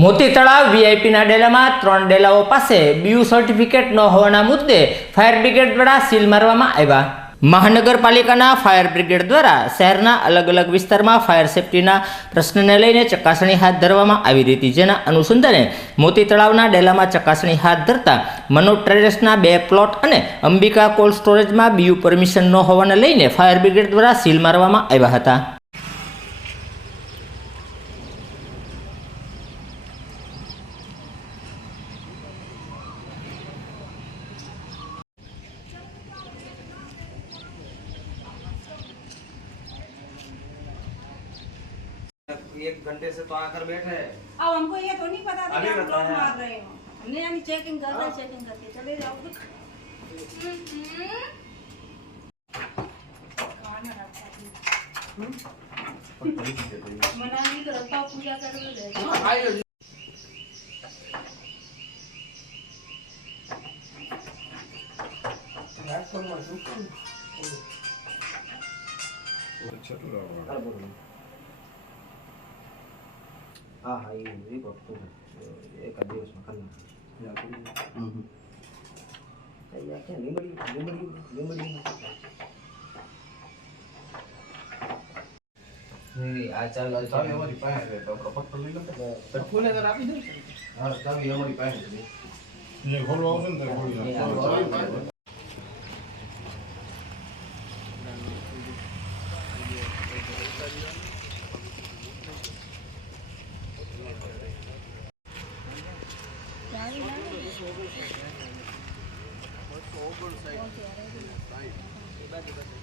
મોતી તળાવ વીઆઈપીના ડેલામાં ત્રણ ડેલાઓ પાસે બીયુ સર્ટિફિકેટ ન હોવાના મુદ્દે ફાયર બ્રિગેડ દ્વારા સીલ મારવામાં આવ્યા. મહાનગરપાલિકાના ફાયર બ્રિગેડ દ્વારા શહેરના અલગ અલગ વિસ્તારમાં ફાયર સેફટીના પ્રશ્નને લઈને ચકાસણી હાથ ધરવામાં આવી હતી. જેના અનુસંધાને મોતી તળાવના ડેલામાં ચકાસણી હાથ ધરતા મનો ટ્રેડર્સના બે પ્લોટ અને અંબિકા કોલ્ડ સ્ટોરેજમાં બીયુ પરમિશન ન હોવાને લઈને ફાયર બ્રિગેડ દ્વારા સીલ મારવામાં આવ્યા હતા. एक घंटे से तो आकर बैठे हैं। अब हमको ये तो नहीं पता था कि आप लोग मार रहे हो। हमने यानी चेकिंग कर रहे चेकिंग करके चले जाओ मना नहीं तो रखा पूजा कर ले હા હા એ રિપોર્ટ તો એકાદ દિવસમાં કરી નાખીશ. અહીંયા ક્યાં લીંબડી લીંબડી નહીં આ ચાલ ચાવી અમારી પાસે તો પટ્ટો લઈ લો પણ ફૂલે તો આપી દઉં હા ચાવી અમારી પાસે છે. જે ખોલવા આવશે ને ખોલી બસો ઓગણસાઠ સાઠ